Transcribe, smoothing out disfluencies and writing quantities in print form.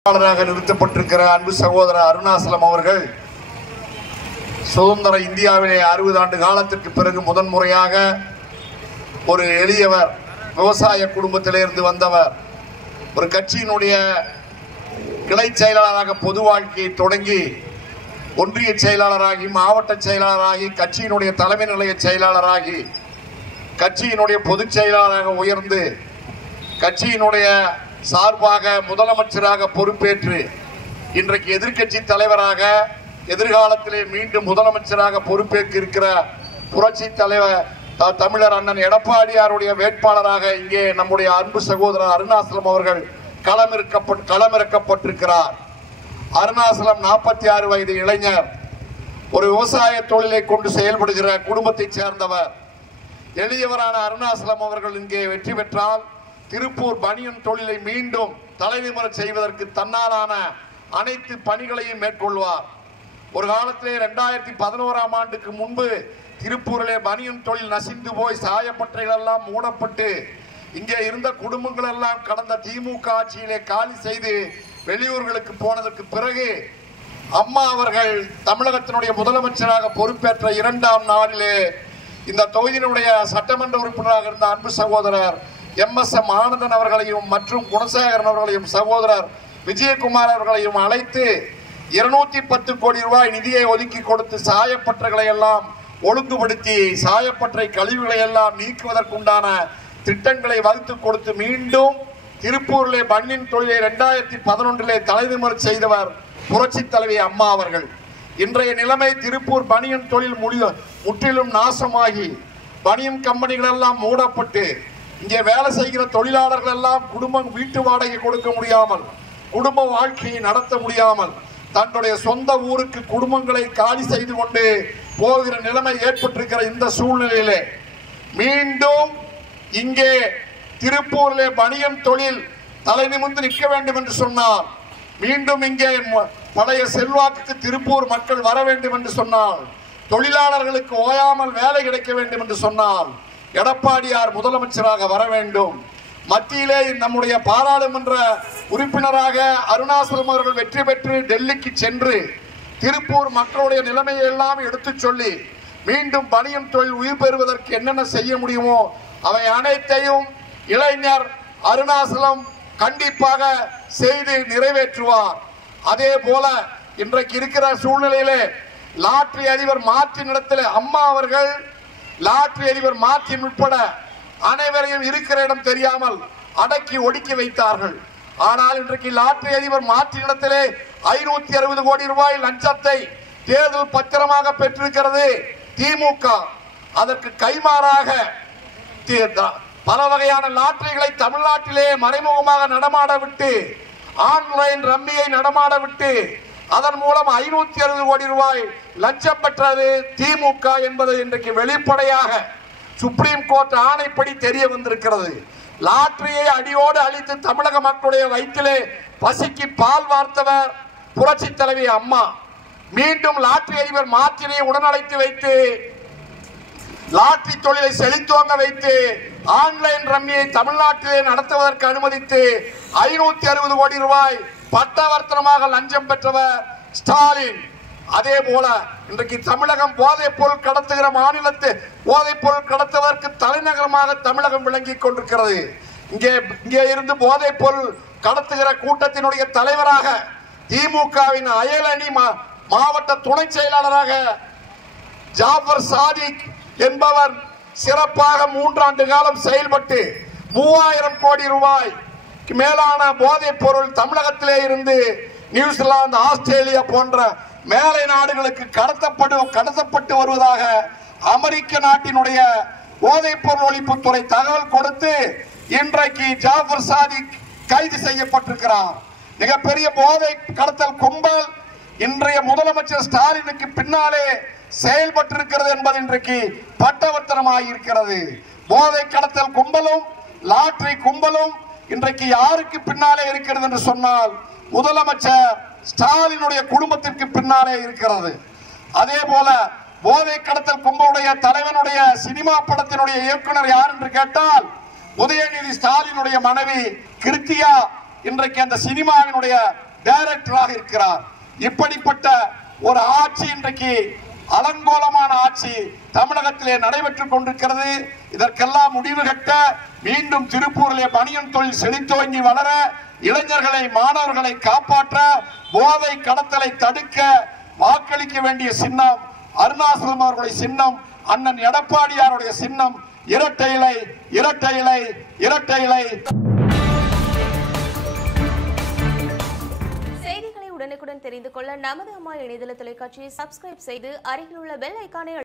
நிறுத்தப்பட்டிருக்கிற அன்பு சகோதரர் அருணாசலம் அவர்கள் சுதந்திர இந்தியாவிலே 60 ஆண்டு காலத்திற்கு பிறகு முதன்முறையாக ஒரு எளியவர், விவசாய குடும்பத்திலிருந்து வந்தவர், ஒரு கட்சியினுடைய கிளை செயலாளராக பொது வாழ்க்கையை தொடங்கி ஒன்றிய செயலாளராகி, மாவட்ட செயலாளராகி, கட்சியினுடைய தலைமை நிலைய செயலாளராகி, கட்சியினுடைய பொதுச் செயலாளராக உயர்ந்து கட்சியினுடைய சார்பாக முதலமைச்சராக பொறுப்பேற்று இன்றைக்கு எதிர்க்கட்சி தலைவராக, எதிர்காலத்திலே மீண்டும் முதலமைச்சராக பொறுப்பேற்க இருக்கிற புரட்சி தலைவர் தமிழர் அண்ணன் எடப்பாடியாருடைய வேட்பாளராக இங்கே நம்முடைய அன்பு சகோதரர் அருணாசலம் அவர்கள் களமிறக்கப்பட்டிருக்கிறார். அருணாசலம் 46 வயது இளைஞர், ஒரு விவசாய தொழிலை கொண்டு செயல்படுகிற குடும்பத்தை சேர்ந்தவர். எளியவரான அருணாசலம் அவர்கள் இங்கே வெற்றி பெற்றால் திருப்பூர் பனியன் தொழிலை மீண்டும் தலைநிமிர செய்வதற்கு தன்னாலான அனைத்து பணிகளையும் மேற்கொள்வார். ஒரு காலத்திலே 2011ஆம் ஆண்டுக்கு முன்பு திருப்பூரிலே பனியன் தொழில் நசிந்து போய் சாயப்பட்டறைகள் எல்லாம் மூடப்பட்டு இங்கே இருந்த குடும்பங்கள் எல்லாம் கடந்த திமுக ஆட்சியிலே காலி செய்து வெளியூர்களுக்கு போனதற்கு பிறகு அம்மா அவர்கள் தமிழகத்தினுடைய முதலமைச்சராக பொறுப்பேற்ற 2ஆம் நாளிலே இந்த தொகுதியினுடைய சட்டமன்ற உறுப்பினராக இருந்த அன்பு சகோதரர் MS ஆனந்தன் அவர்களையும் மற்றும் குணசேகரன் அவர்களையும், சகோதரர் விஜயகுமார் அவர்களையும் அழைத்து 210 கோடி ரூபாய் நிதியை ஒதுக்கி கொடுத்து சாயப்பட்டறைகளை எல்லாம் ஒழுங்குபடுத்தி சாயப்பட்டறை கழிவுகளை எல்லாம் நீக்குவதற்குண்டான திட்டங்களை வகுத்து கொடுத்து மீண்டும் திருப்பூரிலே பனியன் தொழிலை 2011 தலைநிமிர செய்தவர் புரட்சி தலைவி அம்மா அவர்கள். இன்றைய நிலைமை, திருப்பூர் பனியன் தொழில் முற்றிலும் நாசமாகி பனியன் கம்பெனிகள் எல்லாம் மூடப்பட்டு இங்கே வேலை செய்கிற தொழிலாளர்கள் எல்லாம் குடும்பம் வீட்டு வாடகை கொடுக்க முடியாமல், குடும்ப வாழ்க்கையை நடத்த முடியாமல் தன்னுடைய சொந்த ஊருக்கு குடும்பங்களை காலி செய்து கொண்டு போகிற நிலைமை ஏற்பட்டிருக்கிற இந்த சூழ்நிலையிலே மீண்டும் இங்கே திருப்பூரிலே பனியன் தொழில் தலை நிமிர்ந்து நிற்க வேண்டும் என்று சொன்னால், மீண்டும் இங்கே பழைய செல்வாக்குக்கு திருப்பூர் மக்கள் வர வேண்டும் என்று சொன்னால், தொழிலாளர்களுக்கு ஓயாமல் வேலை கிடைக்க வேண்டும் என்று சொன்னால் எடப்பாடியார் முதலமைச்சராக வர வேண்டும். மத்தியிலே நம்முடைய பாராளுமன்ற உறுப்பினராக அருணாசலம் அவர்கள் வெற்றி பெற்று டெல்லிக்கு சென்று திருப்பூர் மக்களுடைய நிலைமையை எல்லாம் எடுத்து சொல்லி மீண்டும் பனியன் தொழில் உயிர் பெறுவதற்கு என்னென்ன செய்ய முடியுமோ அவை அனைத்தையும் இளைஞர் அருணாசலம் கண்டிப்பாக செய்து நிறைவேற்றுவார். அதே போல இன்றைக்கு இருக்கிற சூழ்நிலையிலே லாட்டரி அதிபர் மார்ட்டின் இடத்திலே அம்மா அவர்கள் லாட்டரி அதிபர் மார்ட்டின் உட்பட அனைவரையும் இருக்கிற இடம் தெரியாமல் அடக்கி ஒடுக்கி வைத்தார்கள். ஆனால் இன்றைக்கு லாட்டரி அதிபர் மார்ட்டின் இடத்திலே 560 கோடி ரூபாய் லஞ்சத்தை தேர்தல் பத்திரமாக பெற்றிருக்கிறது திமுக. அதற்கு கைமாறாக பல வகையான லாட்டரிகளை தமிழ்நாட்டிலே மறைமுகமாக நடமாட விட்டு, ஆன்லைன் ரம்மியை நடமாட விட்டு அதன் மூலம் 560 கோடி ரூபாய் லஞ்சம் பெற்றது திமுக என்பது இன்றைக்கு வெளிப்படையாக சுப்ரீம் கோர்ட் ஆணைப்படி தெரிய வந்திருக்கிறது. லாட்டரியை அடியோடு அழித்து தமிழக மக்களுடைய வயிற்றிலே பசிக்கு பால் வார்த்தவர் புரட்சி தலைவி அம்மா. மீண்டும் லாட்டரி அதிபர் மார்ட்டினை உடனழைத்து வைத்து லாட்டரி தொழிலை செழித்துவங்க வைத்து ஆன்லைன் ரம்மியை தமிழ்நாட்டிலே நடத்துவதற்கு அனுமதித்து 560 கோடி ரூபாய் பட்டவர்த்தனமாக லஞ்சம் பெற்றவர் ஸ்டாலின். அதே போல இன்றைக்கு தமிழகம் போதைப் பொருள் கடத்துகிற மாநிலத்தை போதைப் பொருள் கடத்துவதற்கு தலைநகரமாக தமிழகம் விளங்கி கொண்டிருக்கிறது. இங்கே இருந்து போதைப் பொருள் கடத்துகிற கூட்டத்தினுடைய தலைவராக திமுகவின் அயலணி மாவட்ட துணை செயலாளராக ஜாஃபர் சாதிக் என்பவர் சிறப்பாக 3 ஆண்டு காலம் செயல்பட்டு 3000 கோடி ரூபாய் மேலான போதைப் பொருள் தமிழகத்திலே இருந்து நியூசிலாந்து, ஆஸ்திரேலியா போன்ற மேலை நாடுகளுக்கு கடத்தப்பட்டு வருவதாக அமெரிக்க நாட்டினுடைய போதைப் பொருள் ஒழிப்புத்துறை தகவல் கொடுத்து இன்றைக்கு ஜாஃபர் சாதிக் கைது செய்யப்பட்டிருக்கிறார். மிகப்பெரிய போதை கடத்தல் கும்பல் இன்றைய முதலமைச்சர் ஸ்டாலினுக்கு பின்னாலே செயல்பட்டிருக்கிறது என்பது இன்றைக்கு பட்டவர்த்தனமாக இருக்கிறது. போதை கடத்தல் கும்பலும் லாட்டரி கும்பலும் இன்றைக்கு யாருக்கு பின்னாலே இருக்கிறது என்று சொன்னால் முதலமைச்சர் ஸ்டாலினுடைய குடும்பத்திற்கு பின்னாலே இருக்கிறது. அதே போல போதை கடத்தல் கும்பலுடைய தலைவனுடைய சினிமா படத்தினுடைய இயக்குனர் யார் என்று கேட்டால் உதயநிதி ஸ்டாலினுடைய மனைவி கிருத்தியா இன்றைக்கு அந்த சினிமாவினுடைய டைரக்டராக இருக்கிறார். இப்படிப்பட்ட ஒரு ஆட்சி இன்றைக்கு அலங்கோலமான ஆட்சி தமிழகத்திலே நடைபெற்றுக் கொண்டிருக்கிறது. இதற்கெல்லாம் முடிவு கட்ட மீண்டும் திருப்பூரிலே பனியன் தொழில் செழித்தோங்கி வளர, இளைஞர்களை மாணவர்களை காப்பாற்ற, போதை கடத்தலை தடுக்க வாக்களிக்க வேண்டிய சின்னம் அருணாசலம் அவர்களுடைய சின்னம், அண்ணன் எடப்பாடியாருடைய சின்னம் இரட்டை இலை, இரட்டை இலை, இரட்டை இலை. செய்திகளை உடனுக்குடன் தெரிந்து கொள்ள நமது அம்மா இணையதள தொலைக்காட்சியை சப்ஸ்கிரைப் செய்து அருகில் உள்ள பெல் ஐகானை